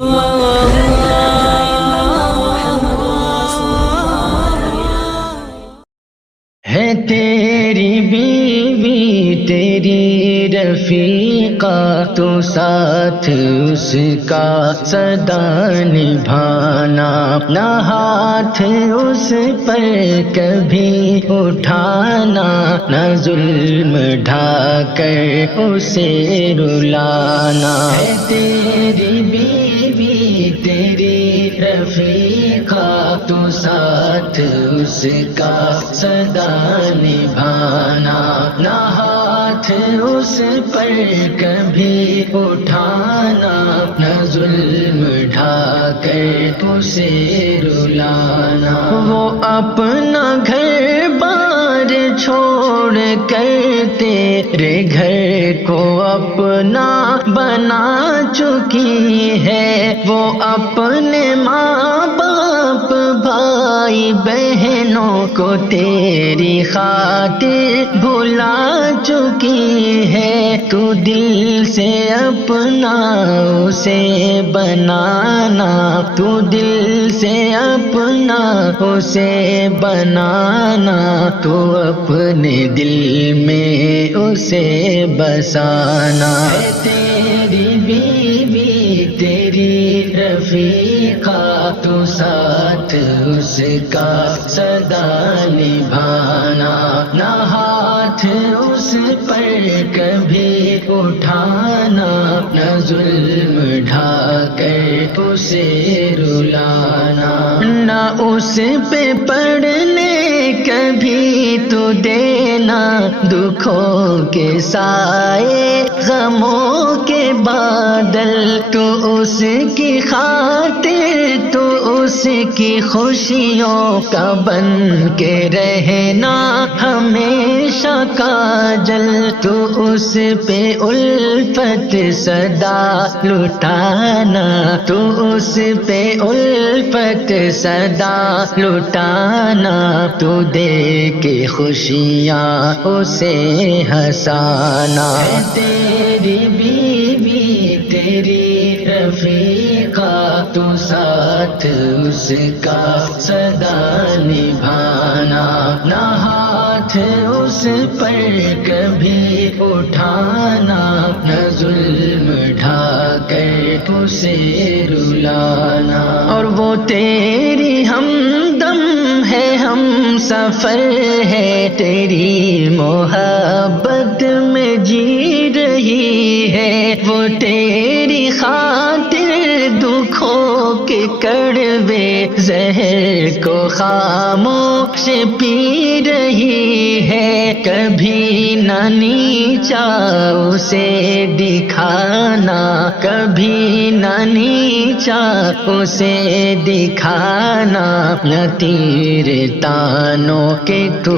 ہے تیری بیوی تیری رفیقہ، تو ساتھ اس کا سدا نبھانا، نہ ہاتھ اس پر کبھی اٹھانا، نہ ظلم ڈھا کر اسے رلانا۔ ہے تیری بیوی تیری رفیقہ، تو ساتھ اس کا سدا نبھانا، نہ ہاتھ اس پر کبھی اٹھانا، نہ ظلم ڈھا کر اسے رلانا۔ وہ اپنا گھر بار چھوڑ کر تیرے گھر کو اپنا بنا چکی ہے، وہ اپنے ماں باپ بھائی بہنوں کو تیری خاطر بھلا چکی ہے۔ تو دل سے اپنا اسے بنانا، تو دل سے اپنا اسے بنانا، تو اپنے دل میں اسے بسانا۔ ہے تیری بیوی تیری رفیقہ، تو ساتھ اس کا سدا نبھانا، نہ ہاتھ اس پر کبھی اٹھانا، نہ ظلم ڈھا کر اسے رلانا۔ نہ اس پہ پڑنے کبھی تو دینا دکھوں کے سائے، غموں کے بادل، تو اس کی خاطر تو اس کی خوشیوں کا بن کے رہنا ہمیشہ کاجل، تو اس پہ الفت صدا لٹانا، تو اس پہ الفت صدا لٹانا، تو دے کے خوشیاں اسے ہنسانا۔ ہے تیری بیوی تیری رفیقہ، تو ساتھ اس کا سدا نبھانا، نہ ہاتھ اس پر کبھی اٹھانا، نہ ظلم ڈھا کر اسے رلانا۔ اور وہ تیری ہمدم ہے، ہم سفر ہے، تیری محبت میں جی رہی ہے، وہ تیری خاطر دکھوں کے کڑوے زہر کو خاموش پی رہی ہے، کبھی نہ نیچا اسے دکھانا، کبھی نہ نیچا اسے دکھانا، نہ تیر تانوں کے تو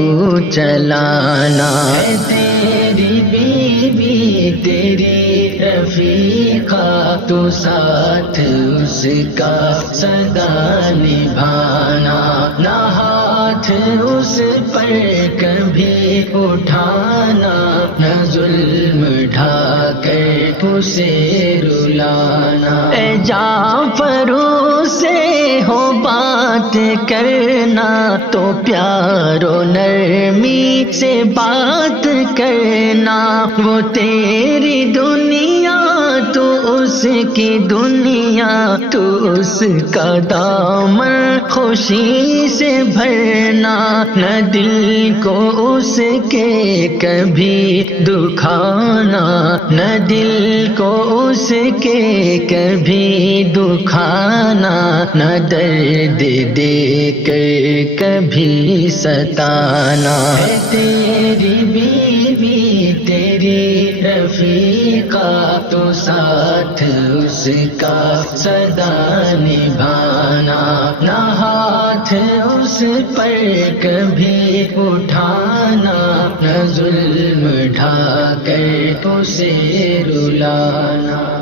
چلانا۔ ہے تیری بیوی تیری رفیقہ، تو ساتھ اس کا سدا نبھانا، نہ ہاتھ اس پر کبھی اٹھانا، نہ ظلم ڈھا کر اسے رلانا۔ اے جعفر سے ہو بات کرنا تو پیار و نرمی سے بات کرنا، وہ تیری دنیا تو اس کی دنیا، تو اس کا دامن خوشی سے بھرنا، نہ دل کو اس کے کبھی دکھانا، نہ دل کو اس کے کبھی دکھانا، نہ درد دے کر کبھی ستانا۔ ہے تیری بیوی تیری رفیقہ، تو ساتھ اس کا سدا نبھانا، نہ ہاتھ اس پر کبھی اٹھانا، نہ ظلم ڈھا کر اسے رلانا۔